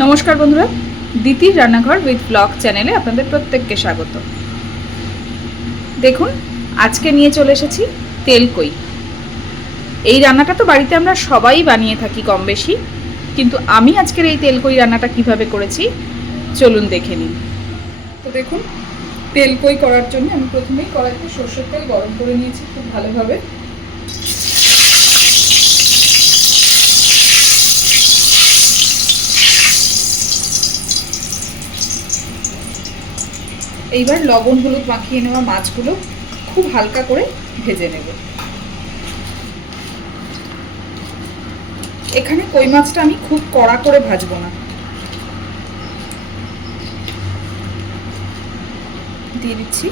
নমস্কার বন্ধুরা, দিতির রান্নাঘর উইথ ব্লগ চ্যানেলে আপনাদের প্রত্যেককে স্বাগত। দেখুন, আজকে নিয়ে চলে এসেছি তেলকই এই রান্নাটা তো বাড়িতে আমরা সবাই বানিয়ে থাকি কম বেশি, কিন্তু আমি আজকের এই তেলকই রান্নাটা কীভাবে করেছি, চলুন দেখে নিন তো দেখুন তেলকই করার জন্য আমি প্রথমেই কড়াইতে সর্ষের তেল গরম করে নিয়েছি খুব ভালোভাবে। এইবার লবণ, হলুদ মাখিয়ে নেওয়া মাছগুলো খুব হালকা করে ভেজে নেব। এখানে কই মাছটা আমি খুব কড়া করে ভাজবো না। দিয়ে দিচ্ছি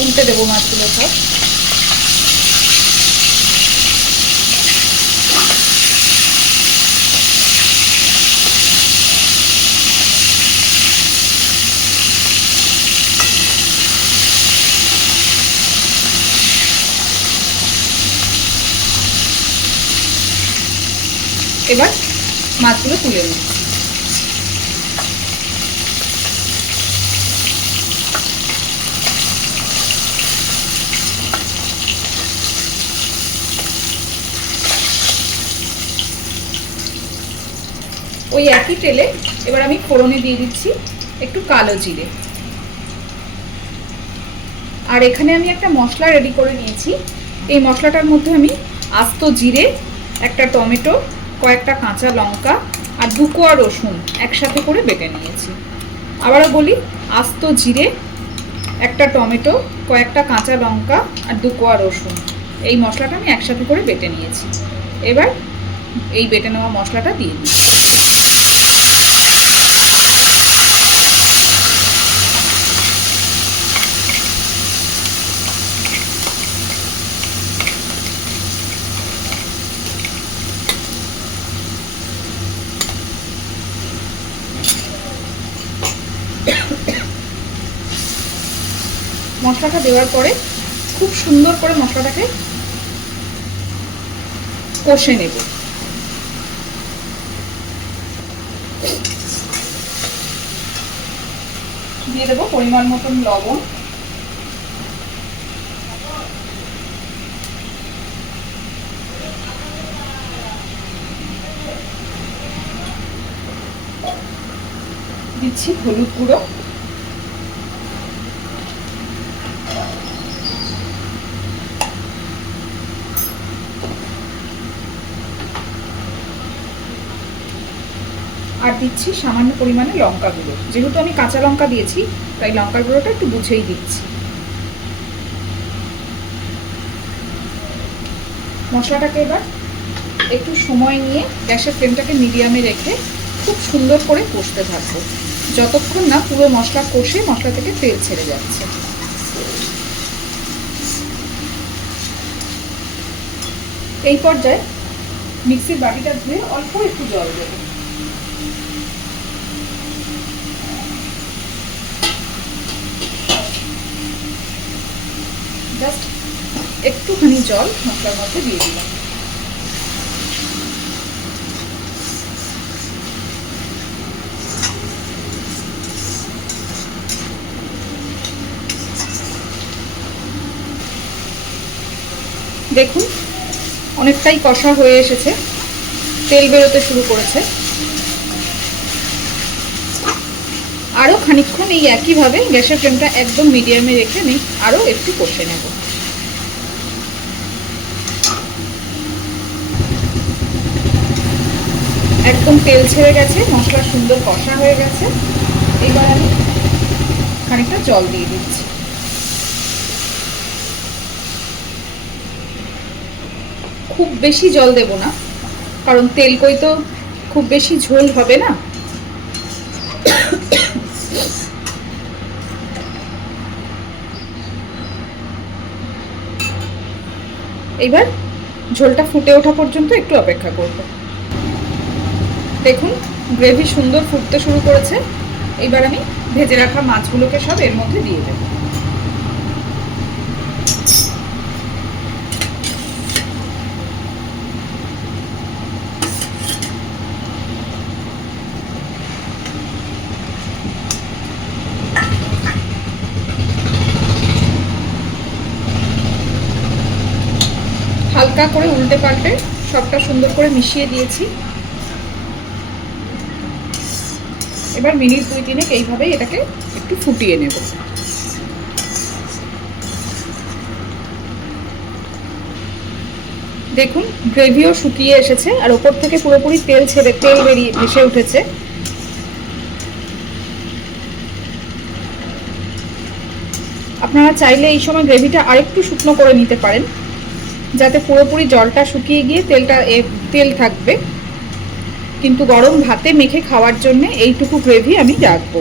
উল্টে দেবো মাছগুলো সব। এবার মাছগুলো তুলে নিই ওই একই তেলে এবার আমি ফোড়নে দিয়ে দিচ্ছি একটু কালো জিরে। আর এখানে আমি একটা মশলা রেডি করে নিয়েছি। এই মশলাটার মধ্যে আমি আস্ত জিরে, একটা টমেটো, কয়েকটা কাঁচা লঙ্কা আর দু কোয়া রসুন একসাথে করে বেটে নিয়েছি। আবারও বলি, আস্ত জিরে, একটা টমেটো, কয়েকটা কাঁচা লঙ্কা আর দু কোয়া রসুন। এই মশলাটা আমি একসাথে করে বেটে নিয়েছি। এবার এই বেটে নেওয়া মশলাটা দিয়ে দিই মশলাটা দেওয়ার পরে খুব সুন্দর করে মশলাটাকে কষে নেব। দিয়ে দেবো পরিমাণ মতন লবণ। দিচ্ছি হলুদ গুঁড়ো। আর দিচ্ছি সামান্য পরিমাণে লঙ্কা গুঁড়ো যেহেতু আমি কাঁচা লঙ্কা দিয়েছি, তাই লঙ্কা গুঁড়োটা একটু বুঝেই দিচ্ছি। মশলাটাকে এবার একটু সময় নিয়ে গ্যাসের ফ্লেমটাকে মিডিয়ামে রেখে খুব সুন্দর করে কষতে থাকব। যতক্ষণ না পুরো মশলা কষে মশলা থেকে তেল ছেড়ে যাচ্ছে। এই পর্যায়ে মিক্সির বাটিটা ধুয়ে অল্প একটু জল দেবো। একটুখানি জল মশলার মধ্যে দিয়ে দিলাম। দেখুন, অনেকটাই কষা হয়ে এসেছে। তেল বেরোতে শুরু করেছে। আরও খানিকক্ষণ এই একইভাবে গ্যাসের ফ্লেমটা একদম মিডিয়ামে রেখে আমি আরও একটু কষে নেব। একদম তেল ছেড়ে গেছে, মশলা সুন্দর কষা হয়ে গেছে। এবার আমি খানিকটা জল দিয়ে দিচ্ছি। খুব বেশি জল দেব না, কারণ তেল কই তো খুব বেশি ঝোল হবে না। এইবার ঝোলটা ফুটে ওঠা পর্যন্ত একটু অপেক্ষা করব। দেখুন গ্রেভি সুন্দর ফুটতে শুরু করেছে। এইবার আমি ভেজে রাখা মাছগুলোকে সব এর মধ্যে দিয়ে দেবো। হালকা করে উল্টে পাল্টে সবটা সুন্দর করে মিশিয়ে দিয়েছি। এবার মিনিট দুই তিনেক এইভাবেই এটাকে একটু ফুটিয়ে নেব। দেখুন, গ্রেভিও শুকিয়ে এসেছে, আর ওপর থেকে পুরোপুরি তেল ছেড়ে, তেল বেরিয়ে, ভেসে উঠেছে। আপনারা চাইলে এই সময় গ্রেভিটা আরেকটু শুকনো করে নিতে পারেন, যাতে পুরোপুরি জলটা শুকিয়ে গিয়ে তেলটা তেল থাকবে। কিন্তু গরম ভাতে মেখে খাওয়ার জন্য এইটুকু গ্রেভি আমি রাখব।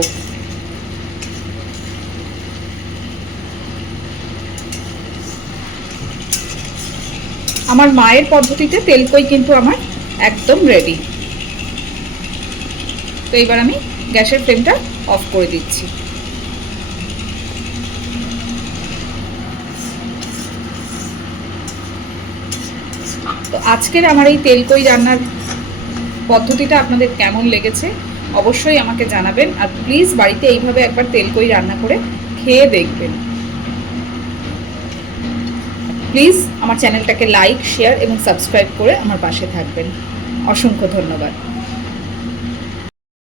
আমার মায়ের পদ্ধতিতে তেলকই কিন্তু আমার একদম রেডি তো এবার আমি গ্যাসের ফ্লেমটা অফ করে দিচ্ছি। তো আজকের আমার এই তেলকই রান্নার পদ্ধতিটা আপনাদের কেমন লেগেছে, অবশ্যই আমাকে জানাবেন। আর প্লিজ বাড়িতে এইভাবে একবার তেলকই রান্না করে খেয়ে দেখবেন। প্লিজ আমার চ্যানেলটাকে লাইক শেয়ার এবং সাবস্ক্রাইব করে আমার পাশে থাকবেন। অসংখ্য ধন্যবাদ।